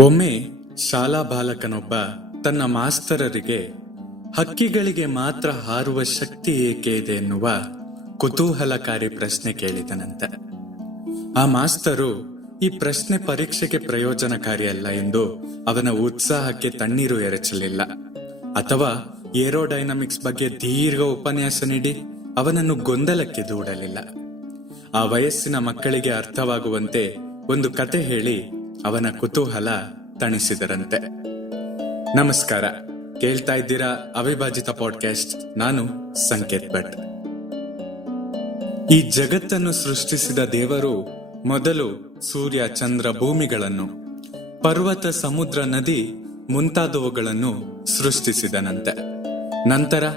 ಒಮ್ಮೆ ಶಾಲಾ ಬಾಲಕನೊಬ್ಬ ತನ್ನ ಮಾಸ್ತರರಿಗೆ, ಹಕ್ಕಿಗಳಿಗೆ ಮಾತ್ರ ಹಾರುವ ಶಕ್ತಿ ಏಕೆ ಇದೆ ಎನ್ನುವ ಕುತೂಹಲಕಾರಿ ಪ್ರಶ್ನೆ ಕೇಳಿದನಂತೆ. ಆ ಮಾಸ್ತರು ಈ ಪ್ರಶ್ನೆ ಪರೀಕ್ಷೆಗೆ ಪ್ರಯೋಜನಕಾರಿಯಲ್ಲ ಎಂದು ಅವನ ಉತ್ಸಾಹಕ್ಕೆ ತಣ್ಣೀರು ಎರಚಲಿಲ್ಲ. ಅಥವಾ ಏರೋಡೈನಮಿಕ್ಸ್ ಬಗ್ಗೆ ದೀರ್ಘ ಉಪನ್ಯಾಸ ನೀಡಿ ಅವನನ್ನು ಗೊಂದಲಕ್ಕೆ ದೂಡಲಿಲ್ಲ. ಆ ವಯಸ್ಸಿನ ಮಕ್ಕಳಿಗೆ ಅರ್ಥವಾಗುವಂತೆ ಒಂದು ಕತೆ ಹೇಳಿ ಅವನ ಕುತೂಹಲ ತಣಿಸಿದರಂತೆ. ನಮಸ್ಕಾರ. ಕೇಳ್ತಾ ಇದ್ದೀರಾ ಅವಿಭಾಜಿತ ಪಾಡ್ಕಾಸ್ಟ್ ನಾನು ಸಂಕೇತ್ ಭಟ್. ಈ ಜಗತ್ತನ್ನು ಸೃಷ್ಟಿಸಿದ ದೇವರು ಮೊದಲು ಸೂರ್ಯ ಚಂದ್ರ ಭೂಮಿಗಳನ್ನು, ಪರ್ವತ ಸಮುದ್ರ ನದಿ ಮುಂತಾದವುಗಳನ್ನು ಸೃಷ್ಟಿಸಿದನಂತೆ. ನಂತರ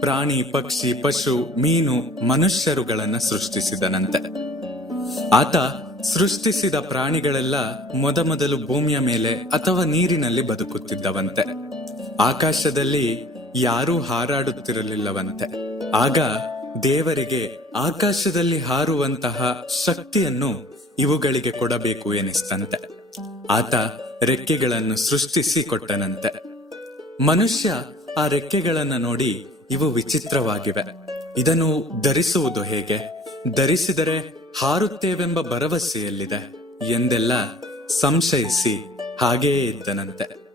ಪ್ರಾಣಿ, ಪಕ್ಷಿ, ಪಶು, ಮೀನು, ಮನುಷ್ಯರುಗಳನ್ನ ಸೃಷ್ಟಿಸಿದನಂತೆ. ಆತ ಸೃಷ್ಟಿಸಿದ ಪ್ರಾಣಿಗಳೆಲ್ಲ ಮೊದಮೊದಲು ಭೂಮಿಯ ಮೇಲೆ ಅಥವಾ ನೀರಿನಲ್ಲಿ ಬದುಕುತ್ತಿದ್ದವಂತೆ. ಆಕಾಶದಲ್ಲಿ ಯಾರೂ ಹಾರಾಡುತ್ತಿರಲಿಲ್ಲವಂತೆ. ಆಗ ದೇವರಿಗೆ ಆಕಾಶದಲ್ಲಿ ಹಾರುವಂತಹ ಶಕ್ತಿಯನ್ನು ಇವುಗಳಿಗೆ ಕೊಡಬೇಕು ಎನಿಸ್ತಂತೆ. ಆತ ರೆಕ್ಕೆಗಳನ್ನು ಸೃಷ್ಟಿಸಿ ಕೊಟ್ಟನಂತೆ. ಮನುಷ್ಯ ಆ ರೆಕ್ಕೆಗಳನ್ನು ನೋಡಿ ಇವು ವಿಚಿತ್ರವಾಗಿವೆ. ಇದನ್ನು ಧರಿಸುವುದು ಹೇಗೆ? ಧರಿಸಿದರೆ ಹಾರುತ್ತೇವೆಂಬ ಭರವಸೆಯಲ್ಲಿದೆ ಎಂದೆಲ್ಲ ಸಂಶಯಿಸಿ ಹಾಗೆಯೇ ಇದ್ದನಂತೆ.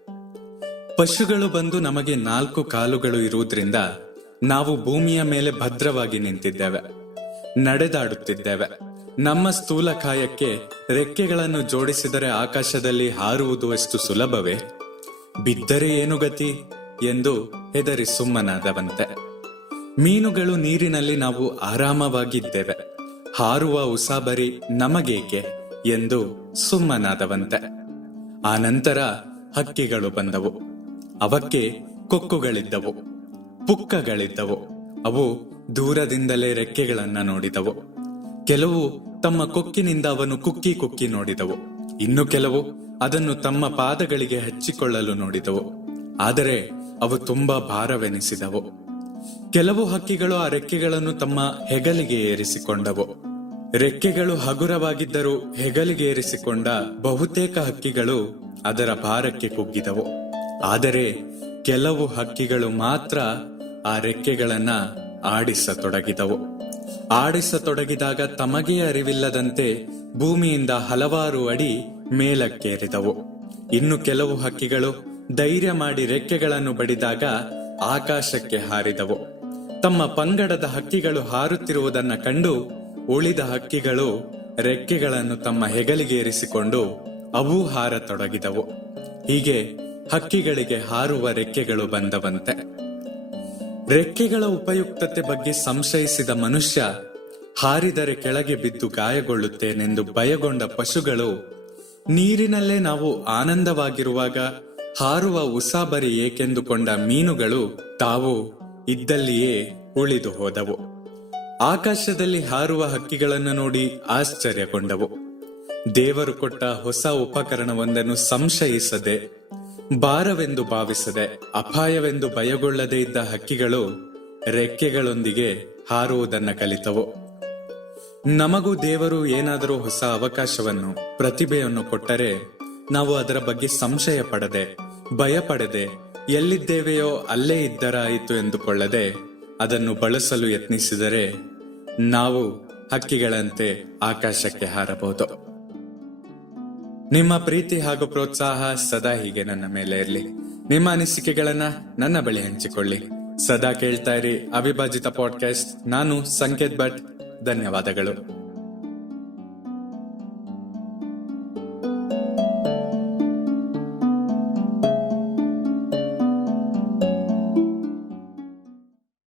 ಪಶುಗಳು ಬಂದು ನಮಗೆ ನಾಲ್ಕು ಕಾಲುಗಳು ಇರುವುದರಿಂದ ನಾವು ಭೂಮಿಯ ಮೇಲೆ ಭದ್ರವಾಗಿ ನಿಂತಿದ್ದೇವೆ, ನಡೆದಾಡುತ್ತಿದ್ದೇವೆ. ನಮ್ಮ ಸ್ಥೂಲಕಾಯಕ್ಕೆ ರೆಕ್ಕೆಗಳನ್ನು ಜೋಡಿಸಿದರೆ ಆಕಾಶದಲ್ಲಿ ಹಾರುವುದು ಅಷ್ಟು ಸುಲಭವೇ? ಬಿದ್ದರೆ ಏನು ಗತಿ? ಎಂದು ಹೆದರಿ ಸುಮ್ಮನಾದವಂತೆ. ಮೀನುಗಳು ನೀರಿನಲ್ಲಿ ನಾವು ಆರಾಮವಾಗಿದ್ದೇವೆ. ಹಾರುವ ಉಸಾಬರಿ ನಮಗೇಕೆ ಎಂದು ಸುಮ್ಮನಾದವಂತೆ. ಆ ನಂತರ ಹಕ್ಕಿಗಳು ಬಂದವು. ಅವಕ್ಕೆ ಕೊಕ್ಕುಗಳಿದ್ದವು, ಪುಕ್ಕಗಳಿದ್ದವು. ಅವು ದೂರದಿಂದಲೇ ರೆಕ್ಕೆಗಳನ್ನ ನೋಡಿದವು. ಕೆಲವು ತಮ್ಮ ಕೊಕ್ಕಿನಿಂದ ಅವನು ಕುಕ್ಕಿ ಕುಕ್ಕಿ ನೋಡಿದವು. ಇನ್ನು ಕೆಲವು ಅದನ್ನು ತಮ್ಮ ಪಾದಗಳಿಗೆ ಹಚ್ಚಿಕೊಳ್ಳಲು ನೋಡಿದವು. ಆದರೆ ಅವು ತುಂಬಾ ಭಾರವೆನಿಸಿದವು. ಕೆಲವು ಹಕ್ಕಿಗಳು ಆ ರೆಕ್ಕೆಗಳನ್ನು ತಮ್ಮ ಹೆಗಲಿಗೆ ಏರಿಸಿಕೊಂಡವು. ರೆಕ್ಕೆಗಳು ಹಗುರವಾಗಿದ್ದರೂ ಹೆಗಲಿಗೆ ಏರಿಸಿಕೊಂಡ ಬಹುತೇಕ ಹಕ್ಕಿಗಳು ಅದರ ಭಾರಕ್ಕೆ ಕುಗ್ಗಿದವು. ಆದರೆ ಕೆಲವು ಹಕ್ಕಿಗಳು ಮಾತ್ರ ಆ ರೆಕ್ಕೆಗಳನ್ನ ಆಡಿಸತೊಡಗಿದವು. ಆಡಿಸತೊಡಗಿದಾಗ ತಮಗೇ ಅರಿವಿಲ್ಲದಂತೆ ಭೂಮಿಯಿಂದ ಹಲವಾರು ಅಡಿ ಮೇಲಕ್ಕೇರಿದವು. ಇನ್ನು ಕೆಲವು ಹಕ್ಕಿಗಳು ಧೈರ್ಯ ಮಾಡಿ ರೆಕ್ಕೆಗಳನ್ನು ಬಡಿದಾಗ ಆಕಾಶಕ್ಕೆ ಹಾರಿದವು. ತಮ್ಮ ಪಂಗಡದ ಹಕ್ಕಿಗಳು ಹಾರುತ್ತಿರುವುದನ್ನು ಕಂಡು ಉಳಿದ ಹಕ್ಕಿಗಳು ರೆಕ್ಕೆಗಳನ್ನು ತಮ್ಮ ಹೆಗಲಿಗೇರಿಸಿಕೊಂಡು ಅವೂ ಹಾರತೊಡಗಿದವು ಹೀಗೆ ಹಕ್ಕಿಗಳಿಗೆ ಹಾರುವ ರೆಕ್ಕೆಗಳು ಬಂದವಂತೆ. ರೆಕ್ಕೆಗಳ ಉಪಯುಕ್ತತೆ ಬಗ್ಗೆ ಸಂಶಯಿಸಿದ ಮನುಷ್ಯ ಹಾರಿದರೆ ಕೆಳಗೆ ಬಿದ್ದು ಗಾಯಗೊಳ್ಳುತ್ತೇನೆಂದು ಭಯಗೊಂಡ ಪಶುಗಳು ನೀರಿನಲ್ಲೇ ನಾವು ಆನಂದವಾಗಿರುವಾಗ ಹಾರುವ ಉಸಾಬರಿ ಏಕೆಂದುಕೊಂಡ ಮೀನುಗಳು ತಾವು ಇದ್ದಲ್ಲಿಯೇ ಉಳಿದು ಹೋದವು. ಆಕಾಶದಲ್ಲಿ ಹಾರುವ ಹಕ್ಕಿಗಳನ್ನು ನೋಡಿ ಆಶ್ಚರ್ಯಗೊಂಡವು. ದೇವರು ಕೊಟ್ಟ ಹೊಸ ಉಪಕರಣವೊಂದನ್ನು ಸಂಶಯಿಸದೆ, ಭಾರವೆಂದು ಭಾವಿಸದೆ, ಅಪಾಯವೆಂದು ಭಯಗೊಳ್ಳದೇ ಇದ್ದ ಹಕ್ಕಿಗಳು ರೆಕ್ಕೆಗಳೊಂದಿಗೆ ಹಾರುವುದನ್ನ ಕಲಿತವು. ನಮಗೂ ದೇವರು ಏನಾದರೂ ಹೊಸ ಅವಕಾಶವನ್ನು, ಪ್ರತಿಭೆಯನ್ನು ಕೊಟ್ಟರೆ ನಾವು ಅದರ ಬಗ್ಗೆ ಸಂಶಯ ಪಡದೆ ಭಯ ಪಡದೆ ಎಲ್ಲಿದ್ದೇವೆಯೋ ಅಲ್ಲೇ ಇದ್ದರಾಯಿತು ಎಂದುಕೊಳ್ಳದೆ ಅದನ್ನು ಬಳಸಲು ಯತ್ನಿಸಿದರೆ ನಾವು ಹಕ್ಕಿಗಳಂತೆ ಆಕಾಶಕ್ಕೆ ಹಾರಬಹುದು. ನಿಮ್ಮ ಪ್ರೀತಿ ಹಾಗೂ ಪ್ರೋತ್ಸಾಹ ಸದಾ ಹೀಗೆ ನನ್ನ ಮೇಲೆ ಇರಲಿ. ನಿಮ್ಮ ಅನಿಸಿಕೆಗಳನ್ನ ನನ್ನ ಬಳಿ ಹಂಚಿಕೊಳ್ಳಿ. ಸದಾ ಕೇಳ್ತಾ ಇರಿ ಅವಿಭಾಜಿತ ಪಾಡ್ಕಾಸ್ಟ್ ನಾನು ಸಂಕೇತ್ ಭಟ್. ಧನ್ಯವಾದಗಳು.